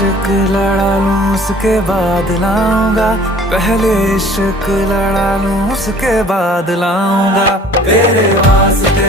इश्क लड़ा लूं उसके बाद लाऊंगा, पहले इश्क लड़ा लूं उसके बाद लाऊंगा। तेरे वास्ते